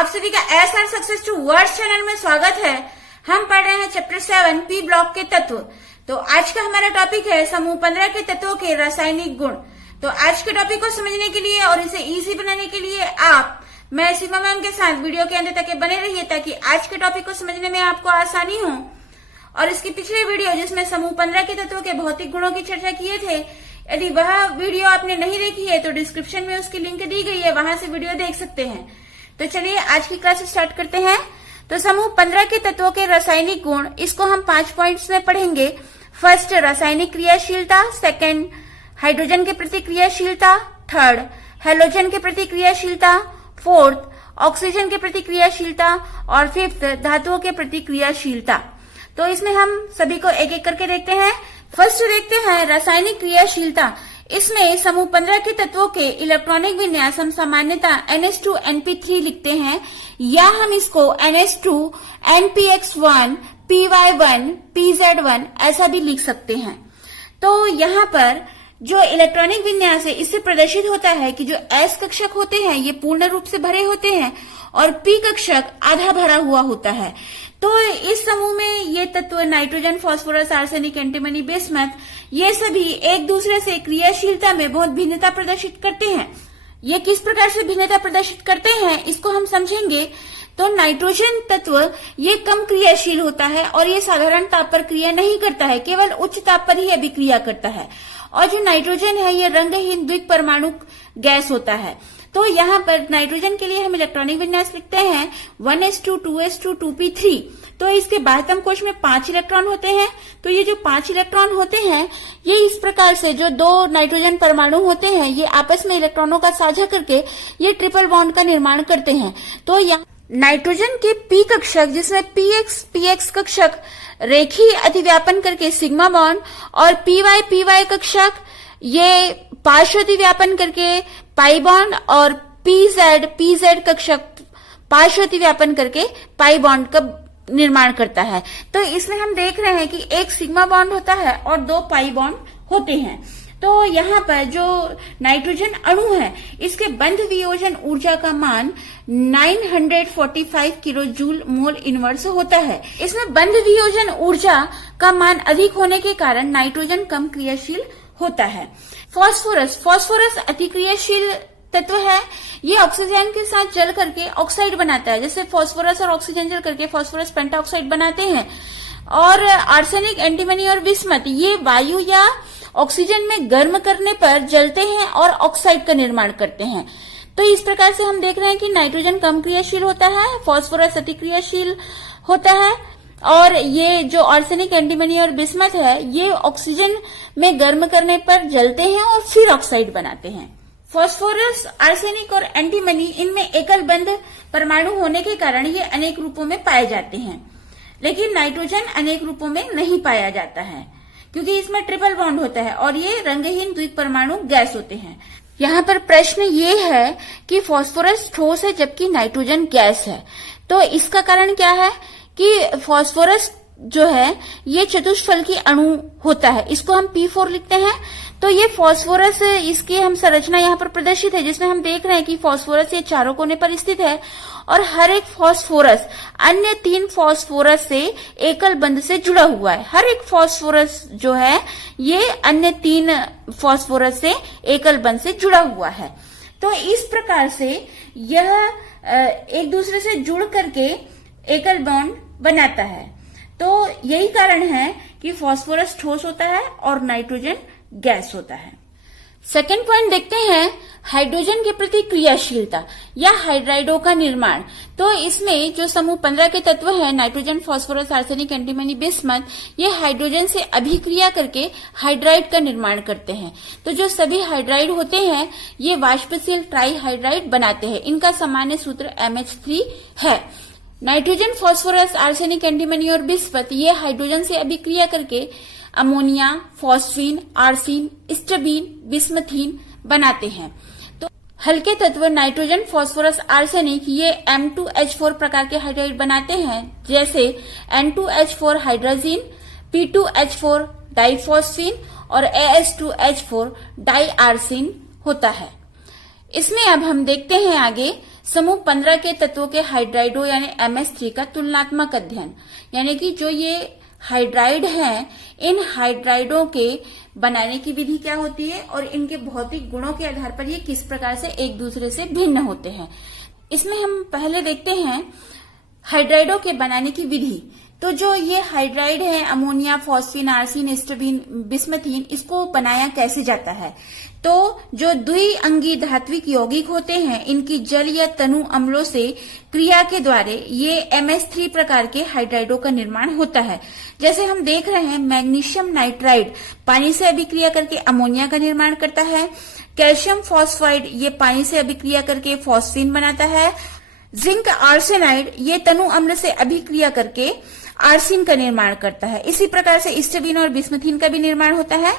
आप सभी का SR success two words channel में स्वागत है। हम पढ़ रहे हैं चैप्टर 7 पी ब्लॉक के तत्व। तो आज का हमारा टॉपिक है समूह 15 के तत्वों के रासायनिक गुण। तो आज के टॉपिक को समझने के लिए और इसे इजी बनाने के लिए मैं सीमा मैम के साथ वीडियो के अंत तक बने रहिए ताकि आज के टॉपिक को समझने में आपको आसानी हो। और इसकी पिछले वीडियो जिसमें समूह 15 के तत्वों के भौतिक गुणों की चर्चा किए थे, यदि वह वीडियो आपने नहीं देखी है तो डिस्क्रिप्शन में उसकी लिंक दी गई है, वहां से वीडियो देख सकते हैं। तो चलिए आज की क्लास स्टार्ट करते हैं। तो समूह 15 के तत्वों के रासायनिक गुण, इसको हम 5 पॉइंट्स में पढ़ेंगे। फर्स्ट, रासायनिक क्रियाशीलता। सेकंड, हाइड्रोजन के प्रति क्रियाशीलता। थर्ड, हेलोजन के प्रति क्रियाशीलता। फोर्थ, ऑक्सीजन के प्रति क्रियाशीलता। और फिफ्थ, धातुओं के प्रति क्रियाशीलता। तो इसमें हम सभी को एक एक करके देखते हैं। फर्स्ट देखते हैं रासायनिक क्रियाशीलता। इसमें समूह 15 के तत्वों के इलेक्ट्रॉनिक विन्यास हम सामान्यतः NH2 NP3 लिखते हैं, या हम इसको NH2 NPX1 PY1 PZ1 ऐसा भी लिख सकते हैं। तो यहाँ पर जो इलेक्ट्रॉनिक विन्यास है इससे प्रदर्शित होता है कि जो S कक्षक होते हैं ये पूर्ण रूप से भरे होते हैं और P कक्षक आधा भरा हुआ होता है। तो इस समूह में ये तत्व nitrogen, phosphorus, arsenic, antimony, bismuth, ये सभी एक दूसरे से क्रियाशीलता में बहुत भिन्नता प्रदर्शित करते हैं। ये किस प्रकार से भिन्नता प्रदर्शित करते हैं इसको हम समझेंगे। तो नाइट्रोजन तत्व ये कम क्रियाशील होता है और ये साधारण ताप पर क्रिया नहीं करता है, केवल उच्च ताप पर ही अभिक्रिया करता है। और जो नाइट्रोजन है ये रंगहीन द्विपरमाणु गैस होता है। तो यहाँ पर नाइट्रोजन के लिए हम इलेक्ट्रॉनिक विन्यास लिखते हैं 1s2 2s2 2p3। तो इसके बाह्यतम कोश में 5 इलेक्ट्रॉन होते हैं। तो ये जो 5 इलेक्ट्रॉन होते हैं ये इस प्रकार से जो 2 नाइट्रोजन परमाणु होते हैं ये आपस में इलेक्ट्रॉनों का साझा करके ये ट्रिपल बॉन्ड का निर्माण करते हैं। तो यहाँ नाइट्रोजन के पी कक्षक जिसमें px कक्षक रेखीय अतिव्यापन करके सिग्मा बॉन्ड और py कक्षक ये पार्श्व अतिव्यापन करके पाई बॉन्ड और pz कक्षक पार्श्व अतिव्यापन करके पाई बॉन्ड का निर्माण करता है। तो इसमें हम देख रहे हैं कि एक सिग्मा बॉन्ड होता है और 2 पाई बॉन्ड होते हैं। तो यहाँ पर जो नाइट्रोजन अणु है इसके बंध वियोजन ऊर्जा का मान 945 किलो जूल मोल इनवर्स होता है। इसमें बंध वियोजन ऊर्जा का मान अधिक होने के कारण नाइट्रोजन कम क्रियाशील होता है। फास्फोरस अतिक्रियाशील तत्व है। ये ऑक्सीजन के साथ जल करके ऑक्साइड बनाता है। जैसे फास्फोरस और ऑक्सीजन जल करके फास्फोरस पेंटाऑक्साइड बनाते हैं। और आर्सेनिक, एंटीमनी और बिस्मथ ये वायु या ऑक्सीजन में गर्म करने पर जलते हैं और ऑक्साइड का निर्माण करते हैं। तो इस प्रकार से हम देख रहे हैं कि नाइट्रोजन कम क्रियाशील होता है, फास्फोरस अतिक्रियाशील होता है, और ये जो आर्सेनिक, एंटीमनी और बिस्मथ है ये ऑक्सीजन में गर्म करने पर जलते हैं और फिर ऑक्साइड बनाते हैं। फास्फोरस, आर्सेनिक और एंटीमनी इनमें एकल बंध परमाणु होने के कारण ये अनेक रूपों में पाए जाते हैं, लेकिन नाइट्रोजन अनेक रूपों में नहीं पाया जाता है क्योंकि इसमें ट्रिपल बॉन्ड होता है और ये रंगहीन द्विपरमाणु गैस होते हैं। यहाँ पर प्रश्न ये है कि फास्फोरस ठोस है जबकि नाइट्रोजन गैस है। तो इसका कारण क्या है कि फास्फोरस जो है ये चतुष्फलकी अणु होता है, इसको हम P4 लिखते हैं। तो ये फास्फोरस, इसकी हम संरचना यहाँ पर प्रदर्शित है जिसमें हम देख रहे हैं कि फास्फोरस ये चारों कोने पर स्थित है और हर एक फास्फोरस अन्य 3 फास्फोरस से एकल बंध से जुड़ा हुआ है। हर एक फास्फोरस जो है ये अन्य 3 फास्फोरस से एकल बंध से जुड़ा हुआ है। तो इस प्रकार से यह एक दूसरे से जुड़ करके एकल बॉन्ड बनाता है। तो यही कारण है कि फास्फोरस ठोस होता है और नाइट्रोजन गैस होता है। सेकेंड पॉइंट देखते हैं हाइड्रोजन के प्रति क्रियाशीलता या हाइड्राइडों का निर्माण। तो इसमें जो समूह 15 के तत्व है nitrogen, phosphorus, arsenic, antimony, bismuth, ये हाइड्रोजन से अभिक्रिया करके हाइड्राइड का निर्माण करते हैं। तो जो सभी हाइड्राइड होते हैं ये वाष्पशील ट्राईहाइड्राइड बनाते हैं। इनका सामान्य सूत्र MH3 है। नाइट्रोजन, फास्फोरस, आर्सेनिक, एंटीमनी और बिस्मथ ये हाइड्रोजन से अभिक्रिया करके अमोनिया, फॉस्फीन, आर्सीन, स्टबीन, बिस्मथीन बनाते हैं। तो हल्के तत्व नाइट्रोजन, फास्फोरस, आर्सेनिक ये M2H4 प्रकार के हाइड्राइड बनाते हैं, जैसे N2H4 हाइड्राजीन, P2H4 डाइफॉस्फीन और AS2H4 डाईआर्सिन होता है। इसमें अब हम देखते हैं आगे समूह 15 के तत्वों के हाइड्राइडो यानी MS3 का तुलनात्मक अध्ययन, यानी कि जो ये हाइड्राइड हैं, इन हाइड्राइडों के बनाने की विधि क्या होती है और इनके भौतिक गुणों के आधार पर ये किस प्रकार से एक दूसरे से भिन्न होते हैं। इसमें हम पहले देखते हैं हाइड्राइडों के बनाने की विधि। तो जो ये हाइड्राइड है, अमोनिया, फॉस्फीन, आर्सिन, एस्टर्बीन, बिस्मथीन, इसको बनाया कैसे जाता है? तो जो द्विअंगी धात्विक यौगिक होते हैं, इनकी जल या तनु अम्लों से क्रिया के द्वारा ये MS3 प्रकार के हाइड्राइडों का निर्माण होता है। जैसे हम देख रहे हैं, मैग्नीशियम नाइट्राइड पानी से अभिक्रिया करके अमोनिया का निर्माण करता है। कैल्शियम फॉस्फाइड ये पानी से अभिक्रिया करके फॉस्फीन बनाता है। जिंक आर्सेनाइड ये तनु अम्ल से अभिक्रिया करके आर्सिन का निर्माण करता है। इसी प्रकार से एस्टर्बीन और बिस्मथीन का भी निर्माण होता है।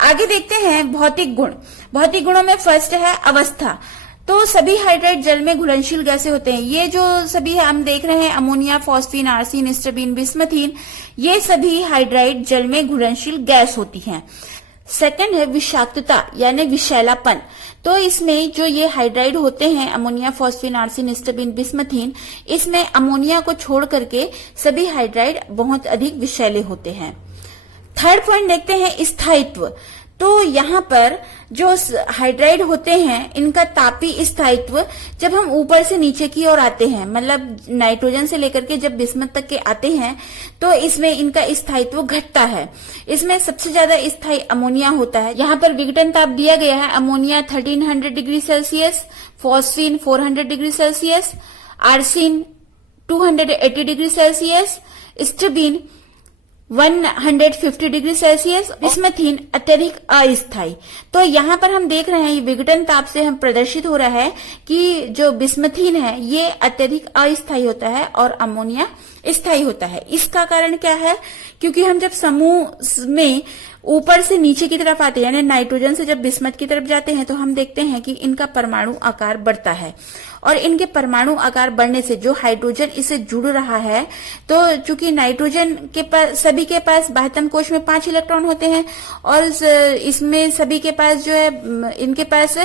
आगे देखते हैं भौतिक गुण। भौतिक गुणों में फर्स्ट है अवस्था। तो सभी हाइड्राइड जल में घुलनशील गैसें होते हैं। ये जो सभी हम देख रहे हैं, अमोनिया, फॉस्फीन, आर्सिन, एस्टर्बीन, बिस्मथीन, ये सभी हाइड्राइड जल में घुलनशील गैस होती हैं। सेकंड है विषाक्तता यानी विषैलापन। तो इसमें जो ये हाइड्राइड होते हैं, अमोनिया, फॉस्फीन, आर्सिन, एस्टर्बीन, बिस्मथीन, इसमें अमोनिया को छोड़ करके सभी हाइड्राइड बहुत अधिक विषैले होते हैं। थर्ड पॉइंट देखते हैं स्थायित्व। तो यहाँ पर जो हाइड्राइड होते हैं, इनका तापीय स्थायित्व जब हम ऊपर से नीचे की ओर आते हैं, मतलब नाइट्रोजन से लेकर के जब बिस्मथ तक के आते हैं, तो इसमें इनका स्थायित्व घटता है। इसमें सबसे ज्यादा स्थायी अमोनिया होता है। यहाँ पर विघटन ताप दिया गया है। Ammonia 1300 degree Celsius, phosphine 400 degree Celsius, arsine 280 degree Celsius, एस्टर्बीन 150 डिग्री सेल्सियस, बिस्मथीन अत्यधिक अस्थायी। तो यहाँ पर हम देख रहे हैं, ये विघटन ताप से हम प्रदर्शित हो रहा है कि जो बिस्मथीन है ये अत्यधिक अस्थायी होता है और अमोनिया स्थायी होता है। इसका कारण क्या है? क्योंकि हम जब समूह में ऊपर से नीचे की तरफ आते हैं, यानी नाइट्रोजन से जब बिस्मथ की तरफ जाते हैं, तो हम देखते हैं कि इनका परमाणु आकार बढ़ता है और इनके परमाणु आकार बढ़ने से जो हाइड्रोजन इसे जुड़ रहा है, तो चूंकि नाइट्रोजन के पास सभी के पास बाह्यतम कोश में 5 इलेक्ट्रॉन होते हैं और इसमें सभी के पास जो है इनके पास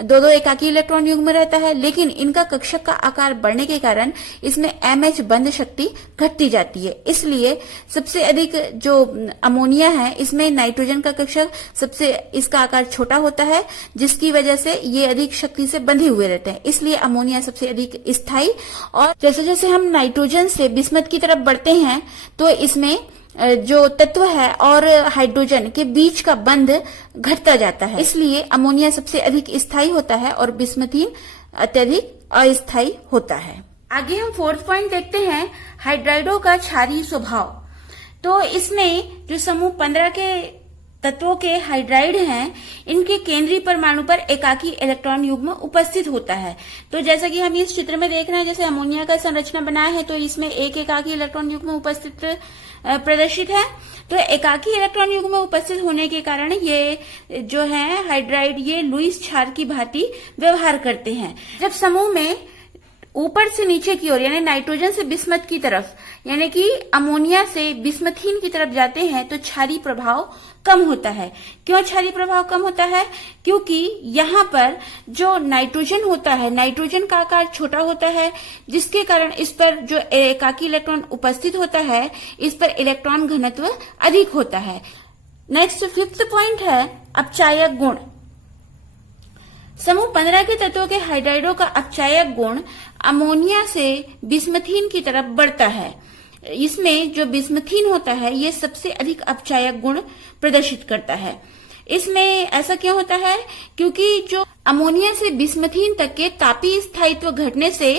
2-2 एकाकी इलेक्ट्रॉन युग्म रहता है, लेकिन इनका कक्षक का आकार बढ़ने के कारण इसमें MH बंध शक्ति घटती जाती है। इसलिए सबसे अधिक जो अमोनिया है, इसमें नाइट्रोजन का कक्षक सबसे इसका आकार छोटा होता है, जिसकी वजह से ये अधिक शक्ति से बंधे हुए रहते हैं। इसलिए अमोनिया सबसे अधिक स्थायी। और जैसे जैसे हम नाइट्रोजन से बिस्मथ की तरफ बढ़ते हैं, तो इसमें जो तत्व है और हाइड्रोजन के बीच का बंध घटता जाता है। इसलिए अमोनिया सबसे अधिक स्थायी होता है और बिस्मथीन अत्यधिक अस्थायी होता है। आगे हम फोर्थ पॉइंट देखते हैं, हाइड्राइडों का क्षारीय स्वभाव। तो इसमें जो समूह 15 के तत्वों के हाइड्राइड हैं, इनके केंद्रीय परमाणु पर एकाकी इलेक्ट्रॉन युग्म उपस्थित होता है। तो जैसा कि हम इस चित्र में देख रहे हैं, जैसे अमोनिया का संरचना बना है, तो इसमें एक एकाकी इलेक्ट्रॉन युग्म उपस्थित प्रदर्शित है। तो एकाकी इलेक्ट्रॉन युग्म उपस्थित होने के कारण ये जो है हाइड्राइड, ये लुईस क्षार की भांति व्यवहार करते हैं। जब समूह में ऊपर से नीचे की ओर, यानी नाइट्रोजन से बिस्मथ की तरफ, यानी कि अमोनिया से बिस्मथीन की तरफ जाते हैं, तो क्षारीय प्रभाव कम होता है। क्यों क्षारीय प्रभाव कम होता है? क्योंकि यहाँ पर जो नाइट्रोजन होता है, नाइट्रोजन का आकार छोटा होता है, जिसके कारण इस पर जो एकाकी इलेक्ट्रॉन उपस्थित होता है, इस पर इलेक्ट्रॉन घनत्व अधिक होता है। नेक्स्ट फिफ्थ पॉइंट है अपचायक गुण। समूह 15 के तत्वों के हाइड्राइडों का अपचायक गुण अमोनिया से बिस्मथीन की तरफ बढ़ता है। इसमें जो बिस्मथीन होता है, ये सबसे अधिक अपचायक गुण प्रदर्शित करता है। इसमें ऐसा क्यों होता है? क्योंकि जो अमोनिया से बिस्मथीन तक के तापीय स्थायित्व घटने से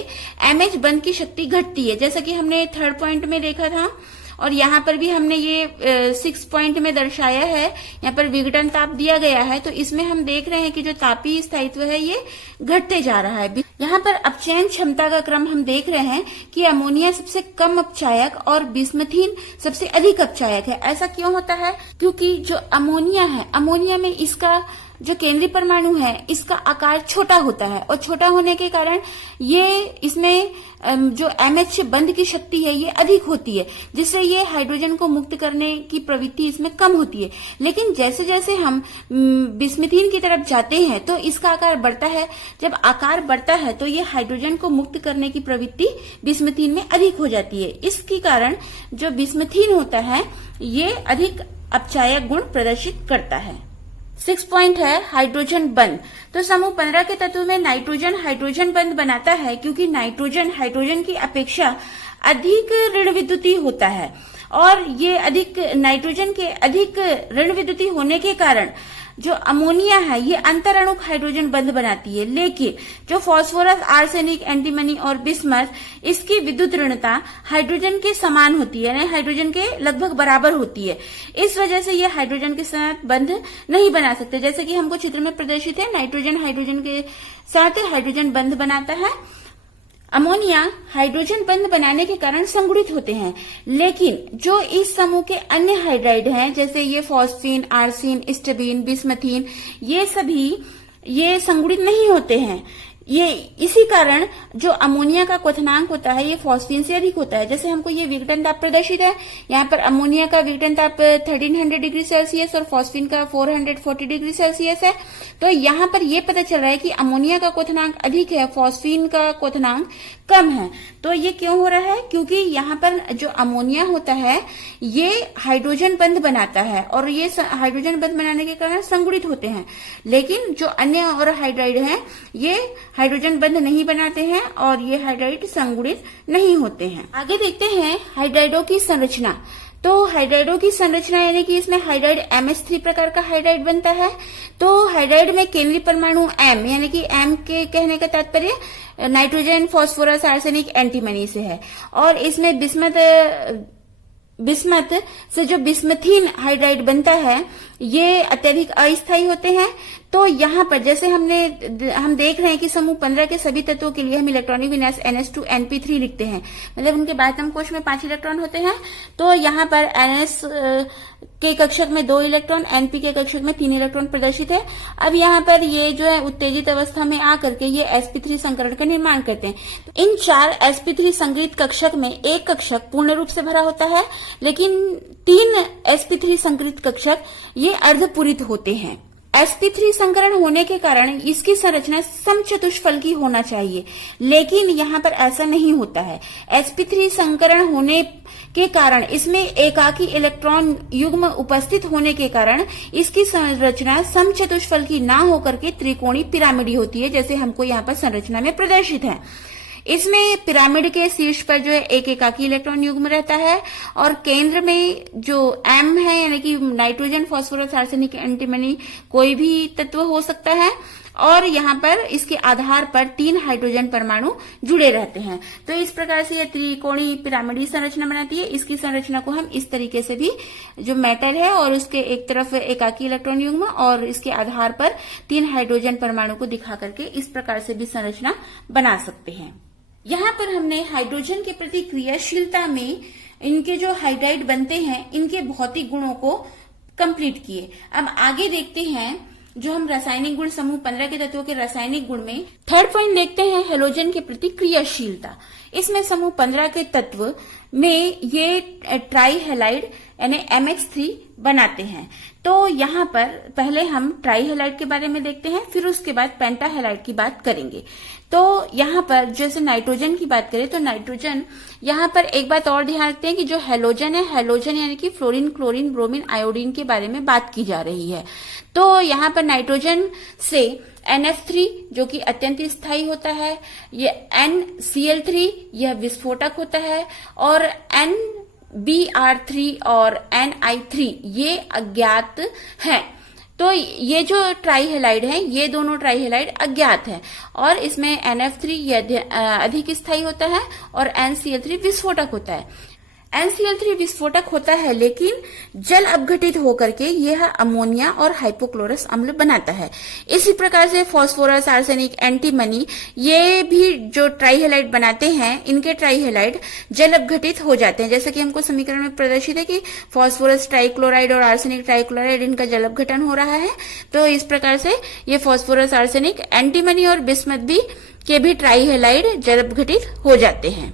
MH बंध की शक्ति घटती है, जैसा कि हमने थर्ड पॉइंट में देखा था और यहाँ पर भी हमने ये 6 पॉइंट में दर्शाया है। यहाँ पर विघटन ताप दिया गया है, तो इसमें हम देख रहे हैं कि जो तापीय स्थायित्व है ये घटते जा रहा है। यहाँ पर अपचयन क्षमता का क्रम हम देख रहे हैं कि अमोनिया सबसे कम अपचायक और बिस्मथीन सबसे अधिक अपचायक है। ऐसा क्यों होता है? क्योंकि जो अमोनिया है, अमोनिया में इसका जो केंद्रीय परमाणु है इसका आकार छोटा होता है और छोटा होने के कारण ये इसमें जो MH बंध की शक्ति है ये अधिक होती है, जिससे ये हाइड्रोजन को मुक्त करने की प्रवृत्ति इसमें कम होती है। लेकिन जैसे जैसे हम बिस्मिथीन की तरफ जाते हैं तो इसका आकार बढ़ता है। जब आकार बढ़ता है तो ये हाइड्रोजन को मुक्त करने की प्रवृत्ति बिस्मिथीन में अधिक हो जाती है। इसके कारण जो बिस्मिथीन होता है ये अधिक अपचायक गुण प्रदर्शित करता है। 6 पॉइंट है हाइड्रोजन बंध। तो समूह 15 के तत्व में नाइट्रोजन हाइड्रोजन बंध बनाता है क्योंकि नाइट्रोजन हाइड्रोजन की अपेक्षा अधिक ऋण विद्युतीय होता है और ये अधिक नाइट्रोजन के अधिक ऋण विद्युतीय होने के कारण जो अमोनिया है ये अंतरणुक हाइड्रोजन बंध बनाती है। लेकिन जो फास्फोरस, आर्सेनिक, एंटीमनी और बिस्मथ इसकी विद्युत ऋणता हाइड्रोजन के समान होती है, यानी हाइड्रोजन के लगभग बराबर होती है। इस वजह से ये हाइड्रोजन के साथ बंध नहीं बना सकते। जैसे कि हमको चित्र में प्रदर्शित है, नाइट्रोजन हाइड्रोजन के साथ हाइड्रोजन बंध बनाता है। अमोनिया हाइड्रोजन बंध बनाने के कारण संगुणित होते हैं, लेकिन जो इस समूह के अन्य हाइड्राइड हैं जैसे ये फॉस्फीन, आर्सिन, स्टेबीन, बिस्मथीन ये सभी ये संगुणित नहीं होते हैं। ये इसी कारण जो अमोनिया का क्वथनांक होता है ये फॉस्फीन से अधिक होता है। जैसे हमको ये विघटन ताप प्रदर्शित है, यहाँ पर अमोनिया का विघटन ताप 1300 डिग्री सेल्सियस और फॉस्फीन का 440 डिग्री सेल्सियस है। तो यहाँ पर ये पता चल रहा है कि अमोनिया का क्वथनांक अधिक है, फॉस्फीन का क्वथनांक कम है। तो ये क्यों हो रहा है? क्योंकि यहाँ पर जो अमोनिया होता है ये हाइड्रोजन बंध बनाता है और ये हाइड्रोजन बंध बनाने के कारण संगुणित होते हैं। लेकिन जो अन्य और हाइड्राइड हैं ये हाइड्रोजन बंध नहीं बनाते हैं और ये हाइड्राइड संगुणित नहीं होते हैं। आगे देखते हैं हाइड्राइडों की संरचना। तो हाइड्राइडों की संरचना यानी कि इसमें हाइड्राइड MH3 प्रकार का हाइड्राइड बनता है। तो हाइड्राइड में केंद्रीय परमाणु M यानी कि M के कहने का तात्पर्य नाइट्रोजन, फास्फोरस, आर्सेनिक, एंटीमनी से है और इसमें बिस्मथ से जो बिस्मथीन हाइड्राइड बनता है ये अत्यधिक अस्थायी होते हैं। तो यहाँ पर जैसे हम देख रहे हैं कि समूह 15 के सभी तत्वों के लिए हम इलेक्ट्रॉनिक विन्यास NS2 NP3 लिखते हैं, मतलब उनके बाह्यतम कोश में 5 इलेक्ट्रॉन होते हैं। तो यहाँ पर NS के कक्षक में 2 इलेक्ट्रॉन, NP के कक्षक में 3 इलेक्ट्रॉन प्रदर्शित है। अब यहाँ पर ये जो है उत्तेजित अवस्था में आकर के ये sp3 संकरण का निर्माण करते हैं। तो इन 4 sp3 संग्रहित कक्षक में एक कक्षक पूर्ण रूप से भरा होता है, लेकिन 3 sp3 संग्रहित कक्षक ये अर्धपूरित होते हैं। sp3 संकरण होने के कारण इसकी संरचना समचतुष्फल की होना चाहिए, लेकिन यहाँ पर ऐसा नहीं होता है। sp3 संकरण होने के कारण इसमें एकाकी इलेक्ट्रॉन युग्म उपस्थित होने के कारण इसकी संरचना समचतुष्फल की ना होकर के त्रिकोणीय पिरामिडी होती है, जैसे हमको यहाँ पर संरचना में प्रदर्शित है। इसमें पिरामिड के शीर्ष पर जो है एक एकाकी इलेक्ट्रॉन युग्म रहता है और केंद्र में जो M है यानी कि नाइट्रोजन, फास्फोरस, आर्सेनिक, एंटीमनी कोई भी तत्व हो सकता है और यहाँ पर इसके आधार पर 3 हाइड्रोजन परमाणु जुड़े रहते हैं। तो इस प्रकार से यह त्रिकोणीय पिरामिडी संरचना बनाती है। इसकी संरचना को हम इस तरीके से भी जो मेटल है और उसके एक तरफ एकाकी इलेक्ट्रॉन युग्म और इसके आधार पर 3 हाइड्रोजन परमाणु को दिखा करके इस प्रकार से भी संरचना बना सकते हैं। यहाँ पर हमने हाइड्रोजन के प्रति क्रियाशीलता में इनके जो हाइड्राइड बनते हैं इनके भौतिक गुणों को कंप्लीट किए। अब आगे देखते हैं जो हम रासायनिक गुण समूह 15 के तत्वों के रासायनिक गुण में 3rd पॉइंट देखते हैं हैलोजन के प्रति क्रियाशीलता। इसमें समूह 15 के तत्व में ये ट्राई हैलाइड यानी MX3 बनाते हैं। तो यहाँ पर पहले हम ट्राई हैलाइड के बारे में देखते हैं, फिर उसके बाद पेंटा हैलाइड की बात करेंगे। तो यहाँ पर जैसे नाइट्रोजन की बात करें तो नाइट्रोजन यहाँ पर एक बात और ध्यान रखते हैं कि जो हैलोजन है, हैलोजन यानी कि फ्लोरीन, क्लोरीन, ब्रोमीन, आयोडीन के बारे में बात की जा रही है। तो यहाँ पर नाइट्रोजन से NF3 जो कि अत्यंत स्थायी होता है, ये NCl3 यह विस्फोटक होता है और NBr3 और NI3 ये अज्ञात हैं। तो ये जो ट्राईहेलाइड है ये दोनों ट्राईहेलाइड अज्ञात है और इसमें NF3 ये अधिक स्थायी होता है और NCl3 विस्फोटक होता है। NCl3 विस्फोटक होता है, लेकिन जल अपघटित होकर के यह अमोनिया और हाइपोक्लोरस अम्ल बनाता है। इसी प्रकार से फास्फोरस, आर्सेनिक, एंटीमनी ये भी जो ट्राइहेलाइड बनाते हैं, इनके ट्राइहेलाइड जल अपघटित हो जाते हैं। जैसे कि हमको समीकरण में प्रदर्शित है कि फास्फोरस ट्राइक्लोराइड और आर्सेनिक ट्राइक्लोराइड, इनका जल अपघटन हो रहा है। तो इस प्रकार से ये फास्फोरस, आर्सेनिक, एंटीमनी और बिस्मथ भी के भी ट्राइहेलाइड जल अपघटित हो जाते हैं।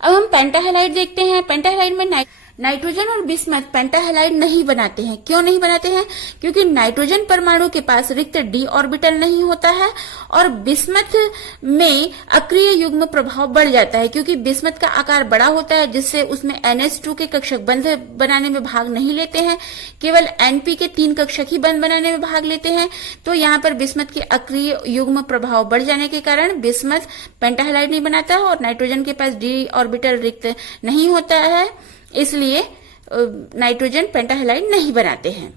अब हम पेंटाहेलाइड देखते हैं। पेंटाहेलाइड में नाइट्रोजन और बिस्मथ पेंटाहेलाइड नहीं बनाते हैं। क्यों नहीं बनाते हैं? क्योंकि नाइट्रोजन परमाणु के पास रिक्त डी ऑर्बिटल नहीं होता है और बिस्मथ में अक्रिय युग्म प्रभाव बढ़ जाता है, क्योंकि बिस्मथ का आकार बड़ा होता है, जिससे उसमें NH2 के कक्षक बंध बनाने में भाग नहीं लेते हैं, केवल NP के 3 कक्षक ही बंध बनाने में भाग लेते हैं। तो यहाँ पर बिस्मथ के अक्रिय युग्म प्रभाव बढ़ जाने के कारण बिस्मथ पेंटाहेलाइड नहीं बनाता है और नाइट्रोजन के पास डी ऑर्बिटल रिक्त नहीं होता है, इसलिए नाइट्रोजन पेंटाहेलाइड नहीं बनाते हैं।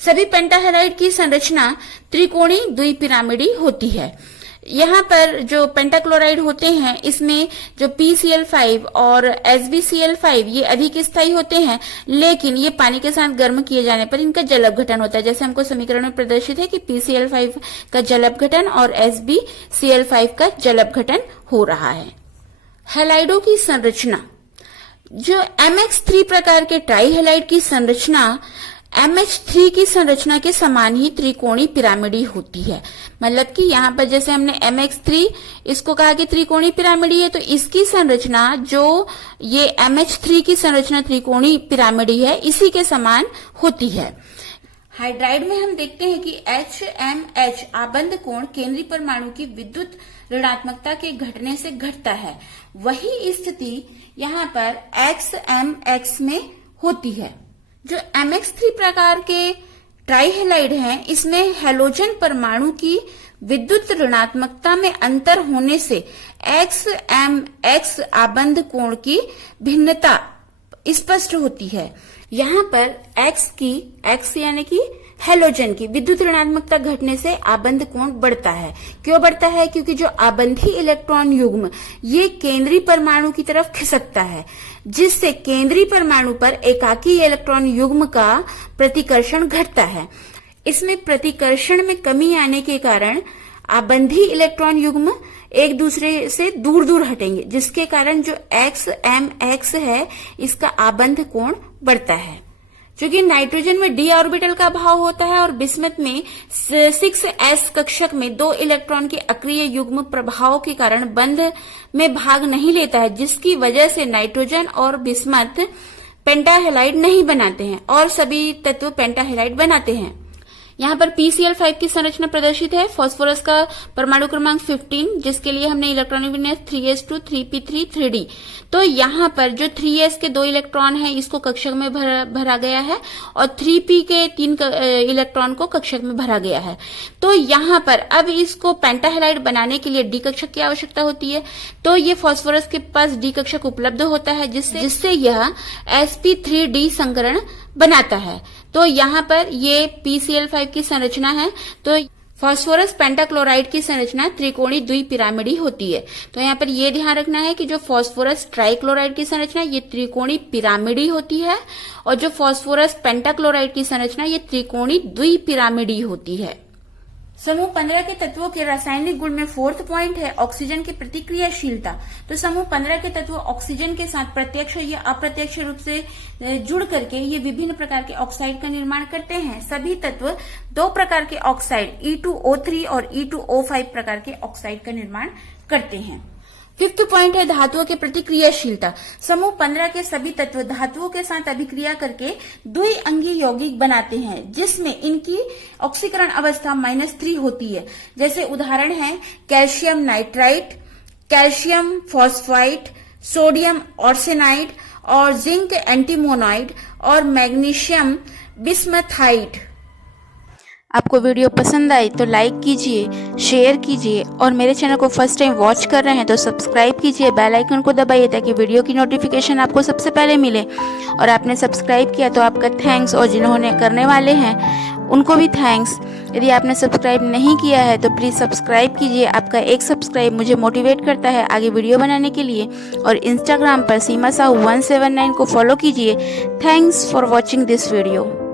सभी पेंटाहेलाइड की संरचना त्रिकोणीय द्विपिरामिडी होती है। यहाँ पर जो पेंटाक्लोराइड होते हैं, इसमें जो PCl5 और SbCl5 ये अधिक स्थायी होते हैं, लेकिन ये पानी के साथ गर्म किए जाने पर इनका जल अपघटन होता है। जैसे हमको समीकरण में प्रदर्शित है कि PCl5 का जल अपघटन और SbCl5 का जल अपघटन हो रहा है। हैलाइडों की संरचना, जो MX3 प्रकार के ट्राइहेलाइड की संरचना MH3 की संरचना के समान ही त्रिकोणीय पिरामिडी होती है। मतलब कि यहाँ पर जैसे हमने MX3 इसको कहा कि त्रिकोणीय पिरामिडी है, तो इसकी संरचना जो ये MH3 की संरचना त्रिकोणीय पिरामिडी है, इसी के समान होती है। हाइड्राइड में हम देखते हैं कि HMH आबंध कोण केंद्रीय परमाणु की विद्युत ऋणात्मकता के घटने से घटता है। वही स्थिति यहाँ पर XMX में होती है। जो MX3 प्रकार के ट्राइहेलाइड हैं, इसमें हैलोजन परमाणु की विद्युत ऋणात्मकता में अंतर होने से XMX आबंध कोण की भिन्नता स्पष्ट होती है। यहाँ पर X यानी कि हैलोजन की विद्युत ऋणात्मकता घटने से आबंध कोण बढ़ता है। क्यों बढ़ता है? क्योंकि जो आबंधी इलेक्ट्रॉन युग्म ये केंद्रीय परमाणु की तरफ खिसकता है, जिससे केंद्रीय परमाणु पर एकाकी इलेक्ट्रॉन युग्म का प्रतिकर्षण घटता है। इसमें प्रतिकर्षण में कमी आने के कारण आबंधी इलेक्ट्रॉन युग्म एक दूसरे से दूर दूर हटेंगे, जिसके कारण जो XMX है इसका आबंध कोण बढ़ता है। क्योंकि नाइट्रोजन में d ऑर्बिटल का अभाव होता है और बिस्मथ में 6s कक्षक में 2 इलेक्ट्रॉन के अक्रिय युग्म प्रभाव के कारण बंध में भाग नहीं लेता है, जिसकी वजह से नाइट्रोजन और बिस्मथ पेंटाहेलाइड नहीं बनाते हैं और सभी तत्व पेंटाहेलाइड बनाते हैं। यहाँ पर PCl5 की संरचना प्रदर्शित है। फास्फोरस का परमाणु क्रमांक 15, जिसके लिए हमने इलेक्ट्रॉनिक विन्यास 3s2 3p3 3d। तो यहाँ पर जो 3s के 2 इलेक्ट्रॉन है इसको कक्षक में भरा गया है और 3p के 3 इलेक्ट्रॉन को कक्षक में भरा गया है। तो यहाँ पर अब इसको पेंटाहेलाइड बनाने के लिए डी कक्षक की आवश्यकता होती है। तो ये फास्फोरस के पास डी कक्षक उपलब्ध होता है, जिससे यह sp3d संकरण बनाता है। तो यहाँ पर ये PCl5 की संरचना है। तो फास्फोरस पेंटाक्लोराइड की संरचना त्रिकोणीय द्विपिरामिडी होती है। तो यहाँ पर ये ध्यान रखना है कि जो फास्फोरस ट्राइक्लोराइड की संरचना ये त्रिकोणीय पिरामिडी होती है और जो फास्फोरस पेंटाक्लोराइड की संरचना ये त्रिकोणीय द्विपिरामिडी होती है। समूह 15 के तत्वों के रासायनिक गुण में 4th पॉइंट है ऑक्सीजन की प्रतिक्रियाशीलता। तो समूह 15 के तत्व ऑक्सीजन के साथ प्रत्यक्ष या अप्रत्यक्ष रूप से जुड़ करके ये विभिन्न प्रकार के ऑक्साइड का निर्माण करते हैं। सभी तत्व 2 प्रकार के ऑक्साइड E2O3 और E2O5 प्रकार के ऑक्साइड का निर्माण करते हैं। 5th पॉइंट है धातुओं की प्रतिक्रियाशीलता। समूह 15 के सभी तत्व धातुओं के साथ अभिक्रिया करके द्विअंगी यौगिक बनाते हैं, जिसमें इनकी ऑक्सीकरण अवस्था -3 होती है। जैसे उदाहरण है calcium nitrite, calcium phosphite, sodium arsenide और जिंक एंटीमोनाइड और मैग्नीशियम बिस्मथाइड। आपको वीडियो पसंद आई तो लाइक कीजिए, शेयर कीजिए और मेरे चैनल को फर्स्ट टाइम वॉच कर रहे हैं तो सब्सक्राइब कीजिए, बेल आइकन को दबाइए ताकि वीडियो की नोटिफिकेशन आपको सबसे पहले मिले। और आपने सब्सक्राइब किया तो आपका थैंक्स, और जिन्होंने करने वाले हैं उनको भी थैंक्स। यदि आपने सब्सक्राइब नहीं किया है तो प्लीज़ सब्सक्राइब कीजिए। आपका एक सब्सक्राइब मुझे मोटिवेट करता है आगे वीडियो बनाने के लिए। और इंस्टाग्राम पर सीमा साहू 179 को फॉलो कीजिए। Thanks for watching this video.